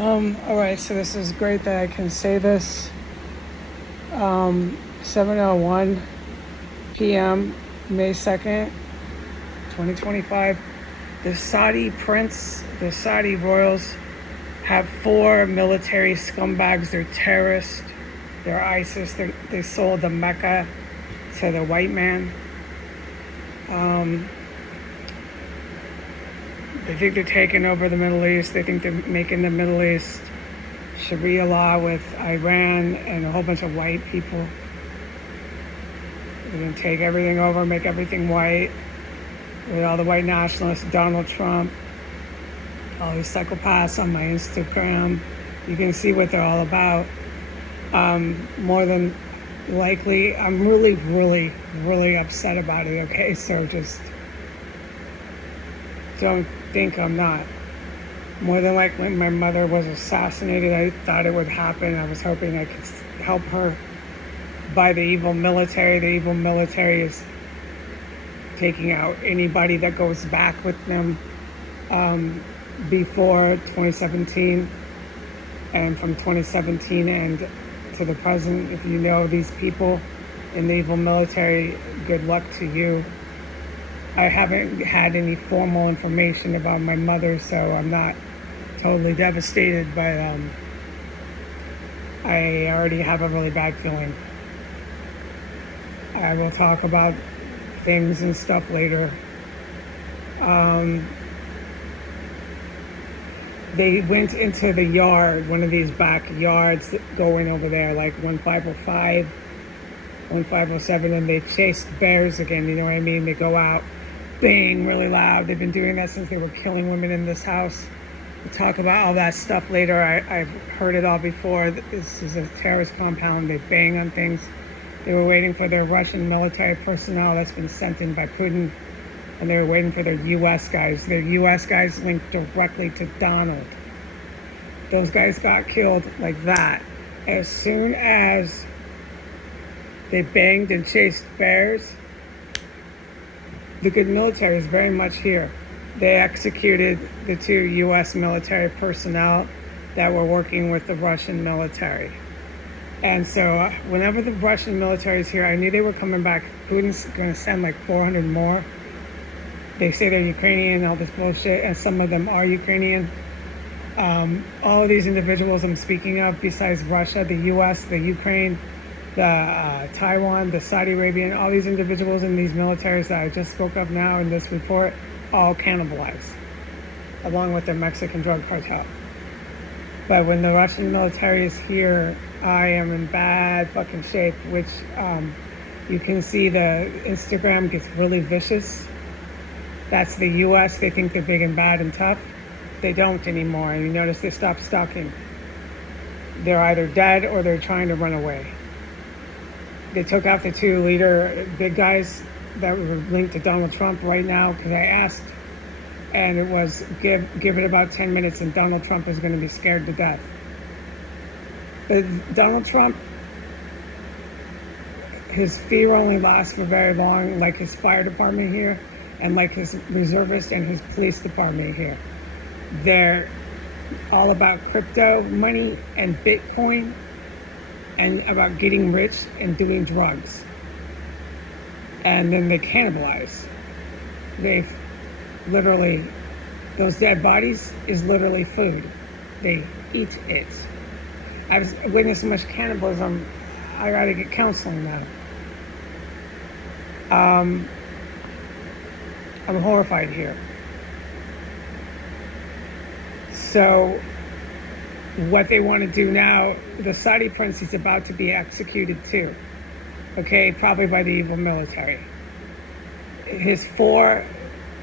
All right, so this is great that I can say this. 7:01 p.m., May 2nd, 2025. The Saudi prince, the Saudi royals have four military scumbags. They're terrorists. They're ISIS. They sold the Mecca to the white man. They think they're taking over the Middle East. They think they're making the Middle East Sharia law with Iran and a whole bunch of white people. They're going to take everything over, make everything white, with all the white nationalists, Donald Trump, all these psychopaths on my Instagram. You can see what they're all about. More than likely, I'm really upset about it, okay? So just don't think I'm not. More than likely, my mother was assassinated. I thought it would happen. I was hoping I could help her by the evil military. The evil military is taking out anybody that goes back with them before 2017, and from 2017 and to the present. If you know these people in the evil military, good luck to you. I haven't had any formal information about my mother, so I'm not totally devastated, but I already have a really bad feeling. I will talk about things and stuff later. They went into the yard, one of these backyards going over there, like 1505, 1507, and they chased bears again, you know what I mean? They go out, bang, really loud. They've been doing that since they were killing women in this house. We'll talk about all that stuff later. I've heard it all before. This is a terrorist compound. They bang on things. They were waiting for their Russian military personnel that's been sent in by Putin, and they were waiting for their U.S. guys. Their U.S. guys linked directly to Donald. Those guys got killed like that. As soon as they banged and chased bears, the good military is very much here. They executed the two U.S. military personnel that were working with the Russian military. And so whenever the Russian military is here, I knew they were coming back. Putin's going to send like 400 more. They say they're Ukrainian, all this bullshit, and some of them are Ukrainian. All of these individuals I'm speaking of, besides Russia, the U.S., the Ukraine, the Taiwan, the Saudi Arabian, all these individuals in these militaries that I just spoke of now in this report, all cannibalized, along with the Mexican drug cartel. But when the Russian military is here, I am in bad fucking shape, which you can see the Instagram gets really vicious. That's the U.S. They think they're big and bad and tough. They don't anymore. And you notice they stopped stalking. They're either dead or they're trying to run away. They took out the two big guys that were linked to Donald Trump right now, because I asked, and it was give it about 10 minutes and Donald Trump is going to be scared to death. But Donald Trump, his fear only lasts for very long, like his fire department here, and like his reservists and his police department here. They're all about crypto money and Bitcoin, and about getting rich and doing drugs. And then they cannibalize. They've literally, those dead bodies is literally food. They eat it. I've witnessed so much cannibalism, I gotta get counseling now. I'm horrified here. So what they want to do now, the Saudi prince is about to be executed too. Okay, probably by the evil military. His four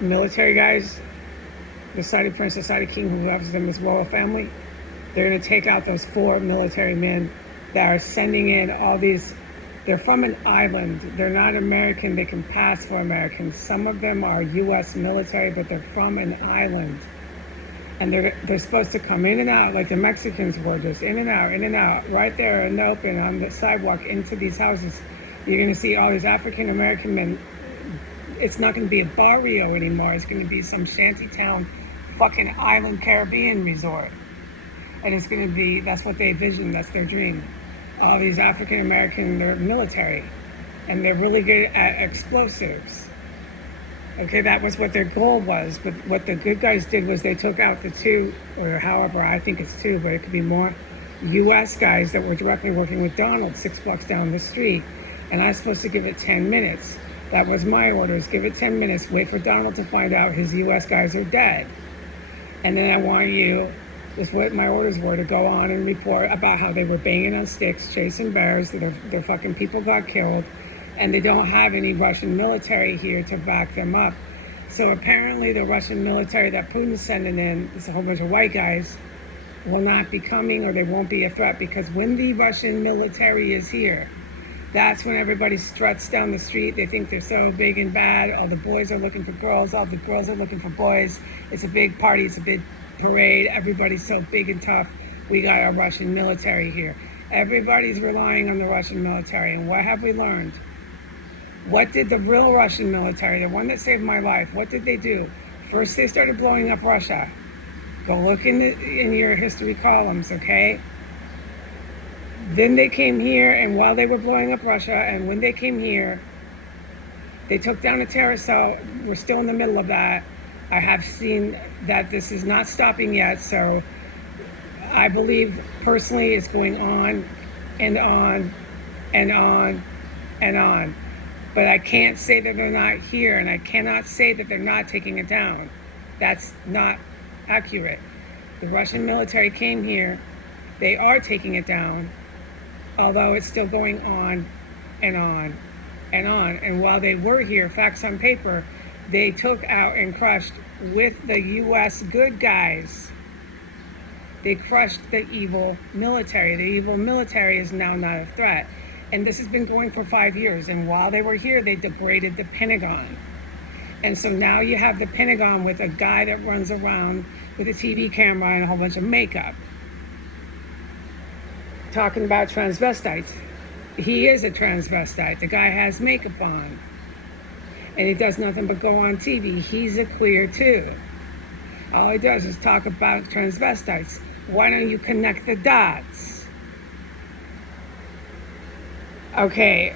military guys, the Saudi prince, the Saudi king who loves them, his royal family, they're going to take out those four military men that are sending in all these. They're from an island. They're not American. They can pass for Americans. Some of them are U.S. military, but they're from an island. And they're supposed to come in and out like the Mexicans were, just in and out, right there in the open on the sidewalk into these houses. You're going to see all these African American men. It's not going to be a barrio anymore. It's going to be some shantytown fucking island Caribbean resort. And it's going to be, that's what they envision, that's their dream. All these African American, they're military, and they're really good at explosives. Okay, that was what their goal was. But what the good guys did was they took out the two, or however, I think it's two, but it could be more, U.S. guys that were directly working with Donald 6 blocks down the street. And I was supposed to give it 10 minutes. That was my orders. Give it 10 minutes. Wait for Donald to find out his U.S. guys are dead. And then I want you, this is what my orders were, to go on and report about how they were banging on sticks, chasing bears, that their fucking people got killed, and they don't have any Russian military here to back them up. So apparently the Russian military that Putin's sending in, it's a whole bunch of white guys, will not be coming, or they won't be a threat, because when the Russian military is here, that's when everybody struts down the street. They think they're so big and bad. All the boys are looking for girls. All the girls are looking for boys. It's a big party. It's a big parade. Everybody's so big and tough. We got our Russian military here. Everybody's relying on the Russian military. And what have we learned? What did the real Russian military, the one that saved my life, what did they do? First, they started blowing up Russia. Go look in your history columns, okay? Then they came here, and while they were blowing up Russia, and when they came here, they took down a terrorist cell. We're still in the middle of that. I have seen that this is not stopping yet, so I believe personally it's going on and on and on and on. But I can't say that they're not here, and I cannot say that they're not taking it down. That's not accurate. The Russian military came here. They are taking it down, although it's still going on and on and on. And while they were here, facts on paper, they took out and crushed with the U.S. good guys. They crushed the evil military. The evil military is now not a threat. And this has been going for 5 years. And while they were here, they degraded the Pentagon. And so now you have the Pentagon with a guy that runs around with a TV camera and a whole bunch of makeup, talking about transvestites. He is a transvestite. The guy has makeup on, and he does nothing but go on TV. He's a queer too. All he does is talk about transvestites. Why don't you connect the dots? Okay,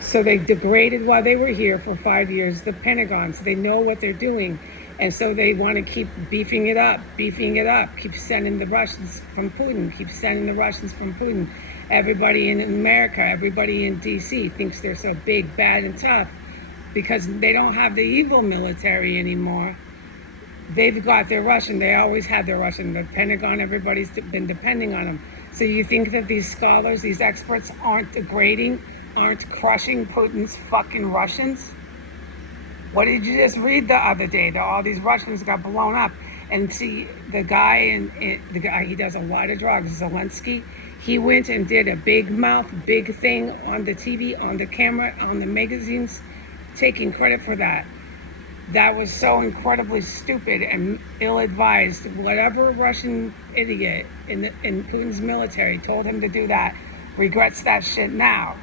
so they degraded while they were here for 5 years the Pentagon, so they know what they're doing. And so they want to keep beefing it up, keep sending the Russians from Putin, Everybody in America, everybody in DC thinks they're so big, bad, and tough because they don't have the evil military anymore. They've got their Russian. They always had their Russian. The Pentagon, everybody's been depending on them. So you think that these scholars, these experts aren't degrading, aren't crushing Putin's fucking Russians? What did you just read the other day? That all these Russians got blown up. And see, the guy, he does a lot of drugs, Zelensky. He went and did a big mouth, big thing on the TV, on the camera, on the magazines, taking credit for that. That was so incredibly stupid and ill-advised. Whatever Russian idiot in Putin's military told him to do that regrets that shit now.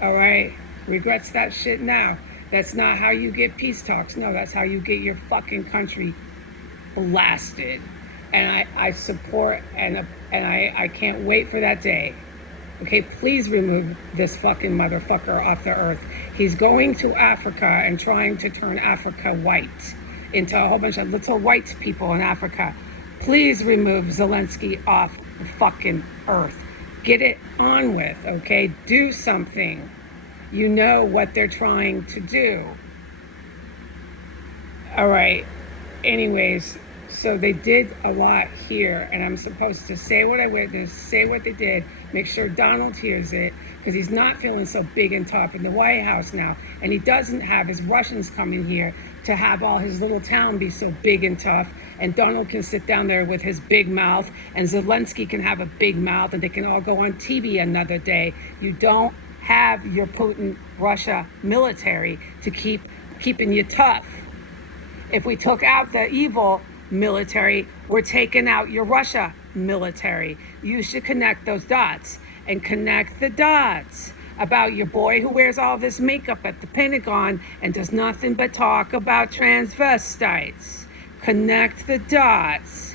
All right? Regrets that shit now. That's not how you get peace talks. No, that's how you get your fucking country blasted. And I support and I can't wait for that day. Okay, please remove this fucking motherfucker off the earth. He's going to Africa and trying to turn Africa white into a whole bunch of little white people in Africa. Please remove Zelensky off the fucking earth. Get it on with, okay? Do something. You know what they're trying to do. All right. Anyways, so they did a lot here, and I'm supposed to say what I witnessed, say what they did, make sure Donald hears it, because he's not feeling so big and tough in the White House now, and he doesn't have his Russians coming here to have all his little town be so big and tough, and Donald can sit down there with his big mouth, and Zelensky can have a big mouth, and they can all go on TV another day. You don't have your Putin Russia military to keeping you tough. If we took out the evil military, we're taking out your Russia military. You should connect those dots and connect the dots about your boy who wears all this makeup at the Pentagon and does nothing but talk about transvestites. Connect the dots.